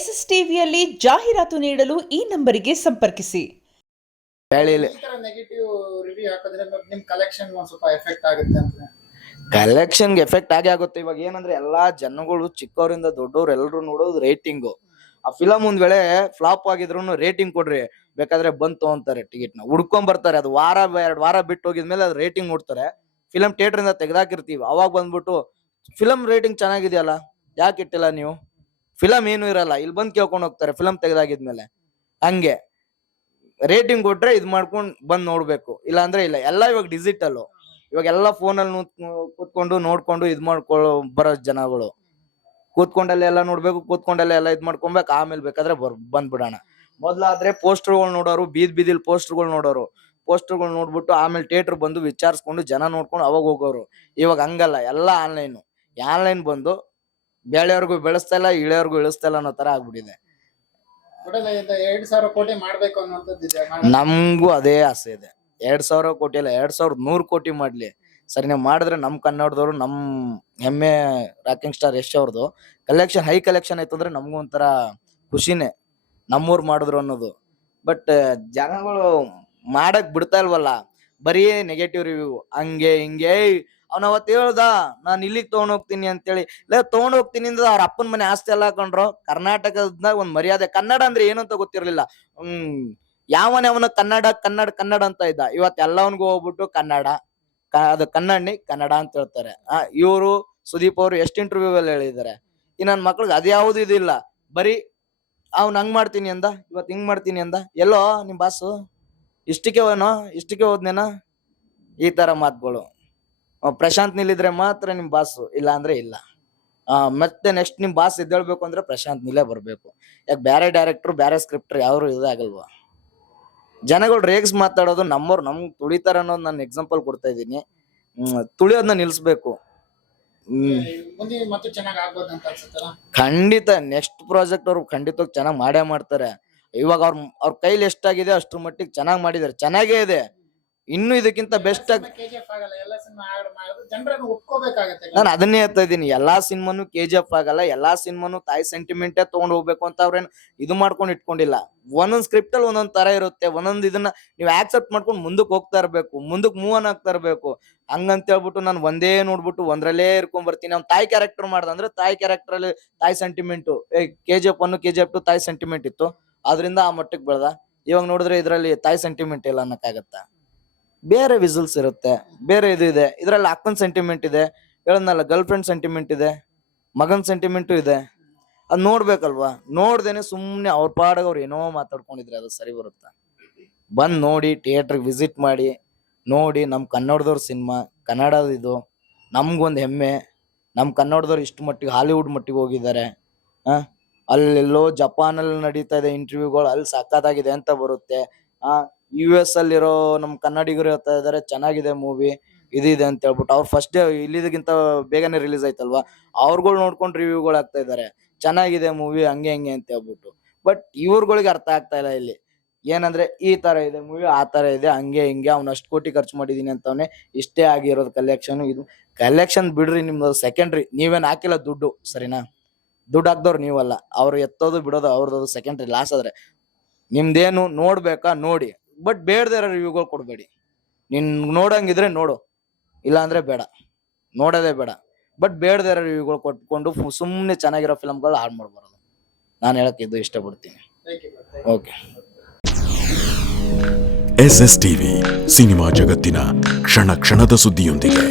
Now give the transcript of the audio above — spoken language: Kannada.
ಎಸ್ಎಸ್ ಟಿವಿಯಲ್ಲಿ ಜಾಹೀರಾತು ನೀಡಲು ಈ ನಂಬರಿಗೆ ಸಂಪರ್ಕಿಸಿ. ನೆಗೆಟಿವ್ ರಿವ್ಯೂ ಹಾಕಿದ್ರೆ ನಿಮ್ ಕಲೆಕ್ಷನ್ ಒಂದ್ ಸ್ವಲ್ಪ ಎಫೆಕ್ಟ್ ಆಗುತ್ತೆ ಅಂತ. ಕಲೆಕ್ಷನ್ಗೆ ಎಫೆಕ್ಟ್ ಆಗುತ್ತೆ. ಇವಾಗ ಏನಂದ್ರೆ ಎಲ್ಲಾ ಜನಗಳು ಚಿಕ್ಕವರಿಂದ ದೊಡ್ಡವ್ರು ಎಲ್ಲರೂ ನೋಡೋದು ರೇಟಿಂಗು. ಆ ಫಿಲಮ್ ಒಂದ್ ವೇಳೆ ಫ್ಲಾಪ್ ಆಗಿದ್ರು ರೇಟಿಂಗ್ ಕೊಡ್ರಿ, ಬೇಕಾದ್ರೆ ಬಂತು ಅಂತಾರೆ ಟಿಕೆಟ್ ನ ಹುಡ್ಕೊಂಡ್ ಬರ್ತಾರೆ. ಅದು ವಾರ 2 ವಾರ ಬಿಟ್ಟು ಹೋಗಿದ್ಮೇಲೆ ಅದು ರೇಟಿಂಗ್ ನೋಡ್ತಾರೆ. ಫಿಲಮ್ ಥಿಯೇಟರ್ ಇಂದ ತೆಗ್ದಾಕಿರ್ತೀವಿ, ಅವಾಗ ಬಂದ್ಬಿಟ್ಟು ಫಿಲಮ್ ರೇಟಿಂಗ್ ಚೆನ್ನಾಗಿದೆಯಲ್ಲ, ಯಾಕೆ ಇಟ್ಟಿಲ್ಲ ನೀವು? ಫಿಲಮ್ ಏನು ಇರಲ್ಲ, ಇಲ್ಲಿ ಬಂದ್ ಕೇಳ್ಕೊಂಡ್ ಹೋಗ್ತಾರೆ ಫಿಲಮ್ ತೆಗ್ದಾಗಿದ್ಮೇಲೆ. ಹಂಗೆ ರೇಟಿಂಗ್ ಕೊಟ್ರೆ ಇದ್ ಮಾಡ್ಕೊಂಡ್ ಬಂದ್ ನೋಡ್ಬೇಕು, ಇಲ್ಲ ಅಂದ್ರೆ ಇಲ್ಲ. ಎಲ್ಲ ಇವಾಗ ಡಿಜಿಟಲ್, ಇವಾಗ ಎಲ್ಲ ಫೋನಲ್ಲಿ ಕೂತ್ಕೊಂಡು ನೋಡ್ಕೊಂಡು ಇದ್ ಮಾಡ್ಕೊಳ್ಳೋ ಬರೋ ಜನಗಳು. ಕೂತ್ಕೊಂಡಲ್ಲೇ ಎಲ್ಲ ನೋಡ್ಬೇಕು, ಕೂತ್ಕೊಂಡಲ್ಲೇ ಎಲ್ಲ ಇದ್ ಮಾಡ್ಕೊಬೇಕು, ಆಮೇಲೆ ಬೇಕಾದ್ರೆ ಬಂದ್ಬಿಡೋಣ. ಮೊದ್ಲಾದ್ರೆ ಪೋಸ್ಟರ್ಗಳು ನೋಡೋರು, ಬೀದಿಲ್ ಪೋಸ್ಟರ್ಗಳು ನೋಡೋರು. ಪೋಸ್ಟರ್ಗಳು ನೋಡ್ಬಿಟ್ಟು ಆಮೇಲೆ ಥಿಯೇಟರ್ ಬಂದು ವಿಚಾರಿಸ್ಕೊಂಡು ಜನ ನೋಡ್ಕೊಂಡು ಅವಾಗ ಹೋಗೋರು. ಇವಾಗ ಹಂಗಲ್ಲ, ಎಲ್ಲ ಆನ್ಲೈನ್ ಬಂದು ಬೆಳೆಯವ್ರಿಗೂ ಬೆಳೆಸ್ತಾ ಇಲ್ಲ, ಇಳೆಯವ್ರಿಗೂ ಇಳಿಸ್ತಾ ಇಲ್ಲ ಅನ್ನೋ ತರ ಆಗ್ಬಿಟ್ಟಿದೆ. 2,000 ಕೋಟಿ ಮಾಡ್ಬೇಕು ಅನ್ನೋಂಥದ್ದಿದೆ. ನಮ್ಗೂ ಅದೇ ಆಸೆ ಇದೆ. 2,000 ಕೋಟಿ ಅಲ್ಲ, 2,100 ಕೋಟಿ ಮಾಡ್ಲಿ. ಸರಿ, ನಾವು ಮಾಡಿದ್ರೆ ನಮ್ ಕನ್ನಡದವ್ರು, ನಮ್ ಹೆಮ್ಮೆ ರಾಕಿಂಗ್ ಸ್ಟಾರ್ ಯಶ್ ಅವ್ರದ್ದು ಕಲೆಕ್ಷನ್ ಹೈ ಕಲೆಕ್ಷನ್ ಆಯ್ತು ಅಂದ್ರೆ ನಮ್ಗೂ ಒಂಥರ ಖುಷಿನೇ, ನಮ್ಮೂರ್ ಮಾಡಿದ್ರು ಅನ್ನೋದು. ಬಟ್ ಜನಗಳು ಮಾಡಕ್ ಬಿಡ್ತಾ ಇಲ್ವಲ್ಲ, ಬರೀ ನೆಗೆಟಿವ್ ರಿವ್ಯೂ, ಹಂಗೆ ಹಿಂಗೆ. ಅವ್ನ ಅವತ್ ಹೇಳ್ದ, ನಾನ್ ಇಲ್ಲಿಗ್ ತಗೊಂಡ್ ಹೋಗ್ತೀನಿ ಅಂತೇಳಿ. ತಗೊಂಡ್ ಹೋಗ್ತೀನಿ ಅಂದ್ರೆ ಅವ್ರ ಅಪ್ಪನ ಮನೆ ಆಸ್ತಿ ಎಲ್ಲ ಹಾಕೊಂಡ್ರು. ಕರ್ನಾಟಕದ ಒಂದ್ ಮರ್ಯಾದೆ, ಕನ್ನಡ ಅಂದ್ರೆ ಏನು ಅಂತ ಗೊತ್ತಿರ್ಲಿಲ್ಲ. ಯಾವನ ಕನ್ನಡ ಅಂತ ಇದ್ದ. ಇವತ್ ಎಲ್ಲವನ್ಗೂ ಹೋಗ್ಬಿಟ್ಟು ಕನ್ನಡ, ಅದು ಕನ್ನಡ ಅಂತ ಹೇಳ್ತಾರೆ. ಇವರು ಸುದೀಪ್ ಅವರು ಎಷ್ಟು ಇಂಟರ್ವ್ಯೂ ಅಲ್ಲಿ ಹೇಳಿದ್ದಾರೆ. ಈ ನನ್ ಮಕ್ಳಿಗೆ ಅದ್ಯಾವುದು ಇದಿಲ್ಲ, ಬರೀ ಅವ್ನ್ ಹಂಗ್ ಮಾಡ್ತೀನಿ ಅಂದ, ಇವತ್ ಹಿಂಗ್ ಮಾಡ್ತೀನಿ ಅಂದ. ಎಲ್ಲೋ ನಿಮ್ ಬಾಸು ಇಷ್ಟಕ್ಕೆ ಹೋದ್ನೇನ? ಈ ತರ ಮಾತುಗಳು. ಪ್ರಶಾಂತ್ ನಿಲ್ಲಿದ್ರೆ ಮಾತ್ರ ನಿಮ್ ಬಾಸು, ಇಲ್ಲ ಅಂದ್ರೆ ಇಲ್ಲ. ಮತ್ತೆ ನೆಕ್ಸ್ಟ್ ನಿಮ್ ಬಾಸ್ ಎದ್ದೇಳ್ಬೇಕು ಅಂದ್ರೆ ಪ್ರಶಾಂತ್ ನಿಲ್ಲೇ ಬರ್ಬೇಕು. ಯಾಕೆ ಬೇರೆ ಡೈರೆಕ್ಟರ್ ಬೇರೆ ಸ್ಕ್ರಿಪ್ಟರ್ ಯಾರು ಇದಾಗಲ್ವಾ? ಜನಗಳು ರೇಗ್ಸ್ ಮಾತಾಡೋದು ನಮ್ಮವ್ರು ನಮ್ಗ್ ತುಳಿತಾರ ಅನ್ನೋದು ನಾನು ಎಕ್ಸಾಂಪಲ್ ಕೊಡ್ತಾ ಇದ್ದೀನಿ. ತುಳಿಯೋದನ್ನ ನಿಲ್ಸ್ಬೇಕು. ಖಂಡಿತ ನೆಕ್ಸ್ಟ್ ಪ್ರಾಜೆಕ್ಟ್ ಅವ್ರು ಖಂಡಿತವಾಗಿ ಚೆನ್ನಾಗಿ ಮಾಡೇ ಮಾಡ್ತಾರೆ. ಇವಾಗ ಅವ್ರ ಕೈಲಿ ಎಷ್ಟಾಗಿದೆ ಅಷ್ಟ್ರ ಮಟ್ಟಿಗೆ ಚೆನ್ನಾಗಿ ಮಾಡಿದಾರೆ, ಚೆನ್ನಾಗೇ ಇದೆ. ಇನ್ನು ಇದಕ್ಕಿಂತ ಬೆಸ್ಟ್ ಆಗಿ ನಾನು ಅದನ್ನೇ ಹೇಳ್ತಾ ಇದ್ದೀನಿ. ಎಲ್ಲಾ ಸಿನಿಮಾನು KGF ಆಗಲ್ಲ, ಎಲ್ಲಾ ಸಿನಿಮಾನು ತಾಯಿ ಸೆಂಟಿಮೆಂಟೇ ತಗೊಂಡ್ ಹೋಗ್ಬೇಕು ಅಂತ ಅವ್ರೇನ್ ಇದು ಮಾಡ್ಕೊಂಡು ಇಟ್ಕೊಂಡಿಲ್ಲ. ಒಂದೊಂದ್ ಸ್ಕ್ರಿಪ್ಟ್ ಅಲ್ಲಿ ಒಂದೊಂದ್ ತರ ಇರುತ್ತೆ. ಒಂದೊಂದ್ ಇದನ್ನ ನೀವು ಆಕ್ಸೆಪ್ಟ್ ಮಾಡ್ಕೊಂಡು ಮುಂದಕ್ಕೆ ಹೋಗ್ತಾ ಇರ್ಬೇಕು, ಮುಂದಕ್ಕೆ ಮೂವ್ ಆನ್ ಆಗ್ತಾ ಇರ್ಬೇಕು. ಹಂಗಂತ ಹೇಳ್ಬಿಟ್ಟು ನಾನು ಒಂದೇ ನೋಡ್ಬಿಟ್ಟು ಒಂದ್ರಲ್ಲೇ ಇರ್ಕೊಂಡ್ ಬರ್ತೀನಿ. ಅವ್ನ್ ತಾಯಿ ಕ್ಯಾರೆಕ್ಟರ್ ಮಾಡ್ದಂದ್ರೆ ತಾಯಿ ಕ್ಯಾರೆಕ್ಟರ್ ಅಲ್ಲಿ ತಾಯಿ ಸೆಂಟಿಮೆಂಟು, KGF 1 KGF 2 ತಾಯಿ ಸೆಂಟಿಮೆಂಟ್ ಇತ್ತು, ಅದರಿಂದ ಆ ಮಟ್ಟಕ್ಕೆ ಬೆಳ್ದ. ಇವಾಗ ನೋಡಿದ್ರೆ ಇದ್ರಲ್ಲಿ ತಾಯಿ ಸೆಂಟಿಮೆಂಟ್ ಇಲ್ಲ ಅನ್ನಕ್ಕಾಗತ್ತ? ಬೇರೆ ವಿಸಲ್ಸ್ ಇರುತ್ತೆ, ಬೇರೆ ಇದು ಇದೆ. ಇದ್ರಲ್ಲಿ ಅಕ್ಕನ್ ಸೆಂಟಿಮೆಂಟ್ ಇದೆ, ಹೇಳದ್ನಲ್ಲ ಗರ್ಲ್ ಫ್ರೆಂಡ್ ಸೆಂಟಿಮೆಂಟ್ ಇದೆ, ಮಗನ್ ಸೆಂಟಿಮೆಂಟು ಇದೆ. ಅದ್ ನೋಡ್ಬೇಕಲ್ವಾ? ನೋಡ್ದೇನೆ ಸುಮ್ನೆ ಅವ್ರ ಪಾಡಗ ಅವ್ರು ಏನೋ ಮಾತಾಡ್ಕೊಂಡಿದ್ರೆ ಅದು ಸರಿ ಬರುತ್ತಾ? ಬಂದ್ ನೋಡಿ, ಥಿಯೇಟರ್ಗೆ ವಿಸಿಟ್ ಮಾಡಿ ನೋಡಿ. ನಮ್ ಕನ್ನಡದವ್ರ ಸಿನಿಮಾ, ಕನ್ನಡದ ಇದು ನಮ್ಗೊಂದ್ ಹೆಮ್ಮೆ. ನಮ್ ಕನ್ನಡದವ್ರು ಇಷ್ಟು ಮಟ್ಟಿಗೆ ಹಾಲಿವುಡ್ ಮಟ್ಟಿಗೆ ಹೋಗಿದ್ದಾರೆ. ಅಲ್ಲೆಲ್ಲೋ ಜಪಾನಲ್ಲಿ ನಡೀತಾ ಇದೆ ಇಂಟರ್ವ್ಯೂಗಳು, ಅಲ್ಲಿ ಸಖತ್ತಾಗಿದೆ ಅಂತ ಬರುತ್ತೆ. US ಅಲ್ಲಿರೋ ನಮ್ ಕನ್ನಡಿಗರು ಹೇಳ್ತಾ ಇದಾರೆ ಚೆನ್ನಾಗಿದೆ ಮೂವಿ, ಇದಿದೆ ಅಂತ ಹೇಳ್ಬಿಟ್ಟು. ಅವ್ರು ಫಸ್ಟ್ ಡೇ ಇಲ್ಲಿದಕ್ಕಿಂತ ಬೇಗನೆ ರಿಲೀಸ್ ಆಯ್ತಲ್ವಾ, ಅವ್ರುಗಳು ನೋಡ್ಕೊಂಡು ರಿವ್ಯೂಗಳು ಆಗ್ತಾ ಇದಾರೆ, ಚೆನ್ನಾಗಿದೆ ಮೂವಿ ಹಂಗೆ ಹಂಗೆ ಅಂತ ಹೇಳ್ಬಿಟ್ಟು. ಬಟ್ ಇವ್ರುಗಳಿಗೆ ಅರ್ಥ ಆಗ್ತಾ ಇಲ್ಲ ಇಲ್ಲಿ ಏನಂದ್ರೆ, ಈ ತರ ಇದೆ ಮೂವಿ, ಆ ತರ ಇದೆ, ಹಂಗೆ ಹಿಂಗೆ. ಅವ್ನ ಅಷ್ಟು ಕೋಟಿ ಖರ್ಚು ಮಾಡಿದೀನಿ ಅಂತವನೇ, ಇಷ್ಟೇ ಆಗಿರೋದು ಕಲೆಕ್ಷನ್. ಇದು ಕಲೆಕ್ಷನ್ ಬಿಡ್ರಿ, ನಿಮ್ದು ಸೆಕೆಂಡ್ರಿ. ನೀವೇನ್ ಹಾಕಿಲ್ಲ ದುಡ್ಡು, ಸರಿನಾ? ದುಡ್ಡು ಹಾಕ್ದವ್ರು ನೀವಲ್ಲ, ಅವ್ರು ಎತ್ತೋದು ಬಿಡೋದು ಅವ್ರದ್ದು ಸೆಕೆಂಡ್ರಿ. ಲಾಸ್ ಆದ್ರೆ ನಿಮ್ದೇನು ನೋಡ್ಬೇಕಾ ನೋಡಿ, ಬಟ್ ಬೇಡದೇ ಇರೋ ರಿವ್ಯೂಗಳು ಕೊಡ್ಬೇಡಿ. ನೀನ್ ನೋಡಂಗಿದ್ರೆ ನೋಡು, ಇಲ್ಲ ಅಂದ್ರೆ ಬೇಡ, ನೋಡೋದೇ ಬೇಡ. ಬಟ್ ಬೇಡದೇ ಇರೋ ರಿವ್ಯೂಗಳು ಕೊಟ್ಕೊಂಡು ಸುಮ್ಮನೆ ಚೆನ್ನಾಗಿರೋ ಫಿಲಮ್ಗಳು ಹಾಳು ಮಾಡ್ಬಾರ್ದು. ನಾನು ಹೇಳಕ್ ಇದು ಇಷ್ಟಪಡ್ತೀನಿ. ಓಕೆ. SS TV ಸಿನಿಮಾ ಜಗತ್ತಿನ ಕ್ಷಣ ಕ್ಷಣದ ಸುದ್ದಿಯೊಂದಿಗೆ.